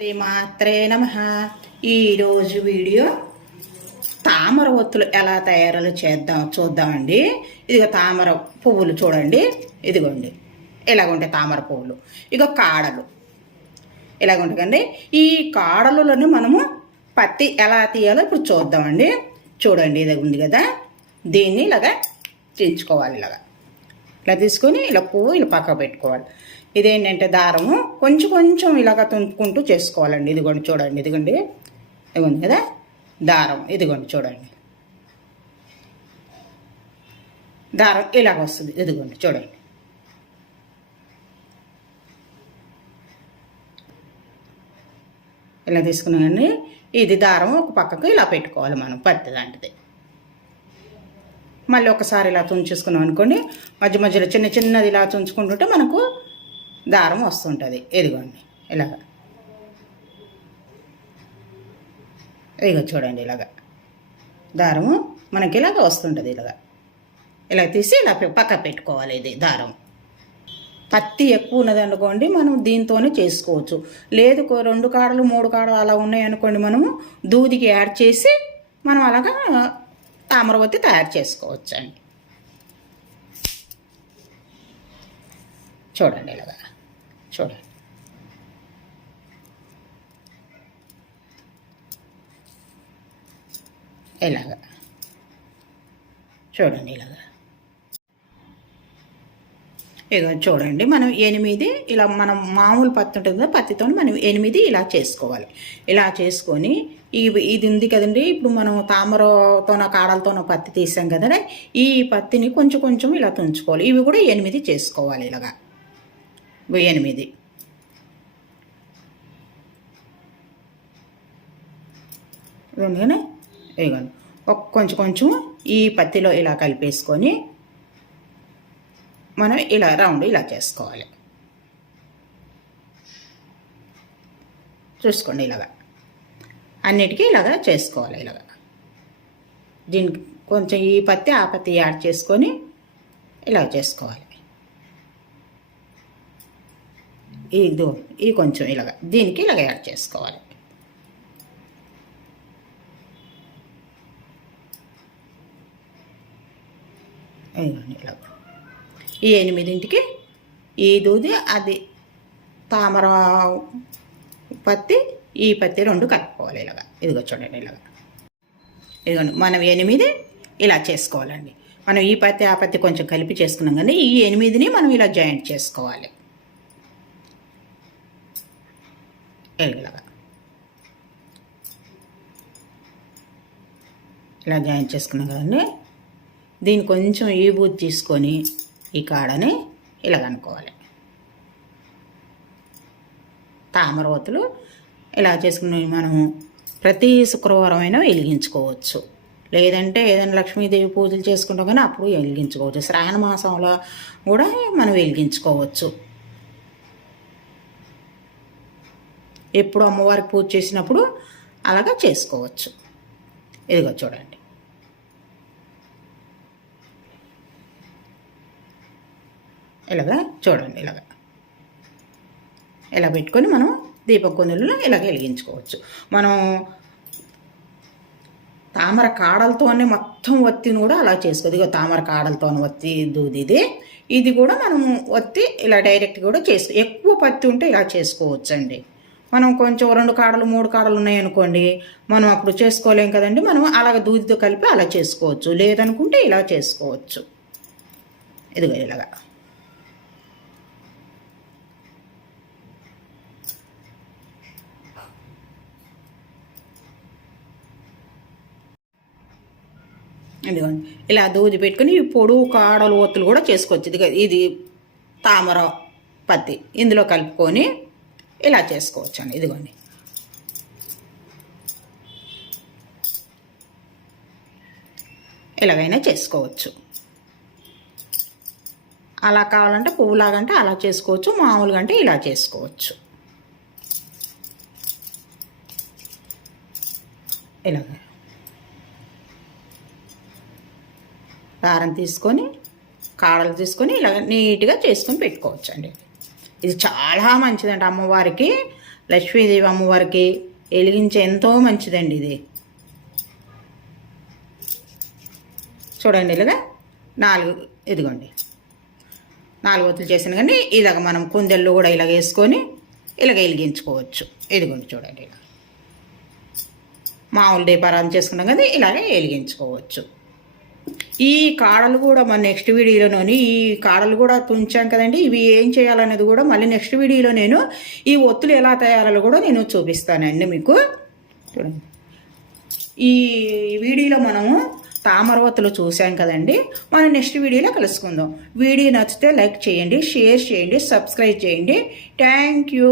శ్రీమాత్రే నమ. ఈరోజు వీడియో తామర ఒత్తులు ఎలా తయారు చేద్దాం చూద్దామండి. ఇదిగో తామర పువ్వులు చూడండి. ఇదిగోండి. ఇలాగుంటాయి తామర పువ్వులు. ఇగో కాడలు. ఇలాగుంటుందండి ఈ కాడలలోనే మనము పత్తి ఎలా తీయాలో ఇప్పుడు చూద్దామండి. చూడండి ఇది ఉంది కదా. దీన్ని ఇలాగా చించుకోవాలి ఇలాగా. ఇలా తీసుకొని ఇలా పువ్వు ఇలా పక్క పెట్టుకోవాలి. ఇదేంటంటే దారము. కొంచెం కొంచెం ఇలాగ తుంపుకుంటూ చేసుకోవాలండి. ఇదిగోండి చూడండి. ఇదిగోండి. ఇదిగోండి కదా? దారం. ఇదిగోండి చూడండి. దారం ఇలాగ వస్తుంది. ఇదిగోండి చూడండి. ఇలా తీసుకున్నామండి ఇది దారం ఒక పక్కకు ఇలా పెట్టుకోవాలి మనం. పత్తి లాంటిది. మళ్ళీ ఒకసారి ఇలా తుంచేసుకున్నాం అనుకోండి మధ్య మధ్యలో చిన్న చిన్నది ఇలా తుంచుకుంటుంటే మనకు దారం వస్తుంటుంది. ఇదిగోండి ఇలాగ. ఇదిగో చూడండి ఇలాగ. దారము మనకి ఇలాగ వస్తుంటుంది ఇలాగ. ఇలా తీసి ఇలా పక్క పెట్టుకోవాలి ఇది దారం. పత్తి ఎక్కువ ఉన్నదనుకోండి మనం దీంతోనే చేసుకోవచ్చు. లేదు రెండు కాడలు మూడు కాడలు అలా ఉన్నాయనుకోండి మనము దూదికి యాడ్ చేసి మనం అలాగా తామరవత్తి తయారు చేసుకోవచ్చు అండి చూడండి ఇలాగా. చూడండి ఇలాగా చూడండి ఇలాగా. ఇక చూడండి మనం ఎనిమిది ఇలా మనం మామూలు పత్తి ఉంటుంది కదా పత్తితో మనం ఎనిమిది ఇలా చేసుకోవాలి. ఇలా చేసుకొని ఇవి ఇది ఉంది కదండి ఇప్పుడు మనం తామరతోన కాడలతోనో పత్తి తీసాం కదండి ఈ పత్తిని కొంచెం కొంచెం ఇలా తుంచుకోవాలి. ఇవి కూడా ఎనిమిది చేసుకోవాలి ఇలాగా. ఎనిమిది రెండుగానే వేయగలను ఒక కొంచెం కొంచెం ఈ పత్తిలో ఇలా కలిపేసుకొని మనం ఇలా రౌండ్ ఇలా చేసుకోవాలి. చూసుకోండి ఇలాగా. అన్నిటికీ ఇలాగా చేసుకోవాలి ఇలాగా. దీనికి కొంచెం ఈ పత్తి ఆ పత్తి యాడ్ చేసుకొని ఇలా చేసుకోవాలి. ఇదో ఇది కొంచెం ఇలాగ. దీనికి ఇలాగ యాడ్ చేసుకోవాలి. ఇలాగ. ఈ ఎనిమిదింటికి ఈ దూది అది తామర పత్తి ఈ పత్తి రెండు కలుపుకోవాలి ఇలాగ. ఇదిగో చూడండి ఇలాగ. ఇదిగోండి మనం ఎనిమిది ఇలా చేసుకోవాలండి. మనం ఈ పత్తి ఆ పత్తి కొంచెం కలిపి చేసుకున్నాం కానీ ఈ ఎనిమిదిని మనం ఇలా జాయింట్ చేసుకోవాలి. ఇలాగా ఇలా జాయిన్ చేసుకున్నాం కదండి. దీన్ని కొంచెం ఈ బూత్ తీసుకొని ఈ కాడని ఇలాగ అనుకోవాలి తామరవతులు ఇలా చేసుకుని మనం ప్రతి శుక్రవారం అయినా వెలిగించుకోవచ్చు. లేదంటే ఏదైనా లక్ష్మీదేవి పూజలు చేసుకుంటాం కానీ అప్పుడు వెలిగించుకోవచ్చు. శ్రావణ మాసంలో కూడా మనం వెలిగించుకోవచ్చు. ఎప్పుడు అమ్మవారికి పూజ చేసినప్పుడు అలాగా చేసుకోవచ్చు. ఇదిగో చూడండి. ఇలాగా చూడండి ఇలాగా. ఇలా పెట్టుకొని మనం దీపం కొందులలో ఇలాగ వెలిగించుకోవచ్చు. మనం తామర కాడలతోనే మొత్తం వత్తిని కూడా అలా చేసుకోవద్దు ఇక తామర కాడలతోనే వత్తి దూది ఇది. ఇది కూడా మనం వత్తి ఇలా డైరెక్ట్ కూడా చేసుకో ఎక్కువ పత్తి ఉంటే ఇలా చేసుకోవచ్చు అండి మనం కొంచెం రెండు కాడలు మూడు కాడలు ఉన్నాయనుకోండి మనం అప్పుడు చేసుకోలేం కదండి. మనం అలాగ దూదితో కలిపి అలా చేసుకోవచ్చు. లేదనుకుంటే ఇలా చేసుకోవచ్చు. ఇదిగో ఇలాగా. ఇదిగోండి. ఇలా దూది పెట్టుకుని ఈ పొడుగు కాడలు ఒత్తులు కూడా చేసుకోవచ్చు. ఇది ఇది తామర పత్తి. ఇందులో కలుపుకొని ఇలా చేసుకోవచ్చు అండి ఇదిగోండి. ఎలాగైనా చేసుకోవచ్చు. అలా కావాలంటే పువ్వులాగంటే అలా చేసుకోవచ్చు. మామూలుగా అంటే ఇలా చేసుకోవచ్చు. ఇలాగ దారం తీసుకొని కాడలు తీసుకొని ఇలా నీట్గా చేసుకొని పెట్టుకోవచ్చు అండి ఇది చాలా మంచిదండి అమ్మవారికి. లక్ష్మీదేవి అమ్మవారికి వెలిగించే ఎంతో మంచిదండి ఇది. చూడండి ఇలాగా నాలుగు ఇదిగోండి. నాలుగు ఒత్తులు చేసిన కానీ ఇలాగ మనం కుందెళ్ళు కూడా ఇలాగ వేసుకొని ఇలాగ వెలిగించుకోవచ్చు. ఇదిగోండి చూడండి ఇలా. మామూలు దీపారాధన చేసుకున్నాం కదా ఇలాగే వెలిగించుకోవచ్చు. ఈ కాడలు కూడా మన నెక్స్ట్ వీడియోలోని ఈ కాడలు కూడా తుంచాం కదండి. ఇవి ఏం చేయాలనేది కూడా మళ్ళీ నెక్స్ట్ వీడియోలో నేను ఈ ఒత్తులు ఎలా తయారాలో కూడా నేను చూపిస్తానండి మీకు. చూడండి. ఈ వీడియోలో మనము తామర ఒత్తులు చూసాం కదండి. మనం నెక్స్ట్ వీడియోలో కలుసుకుందాం. వీడియో నచ్చితే లైక్ చేయండి షేర్ చేయండి సబ్స్క్రైబ్ చేయండి. Thank you.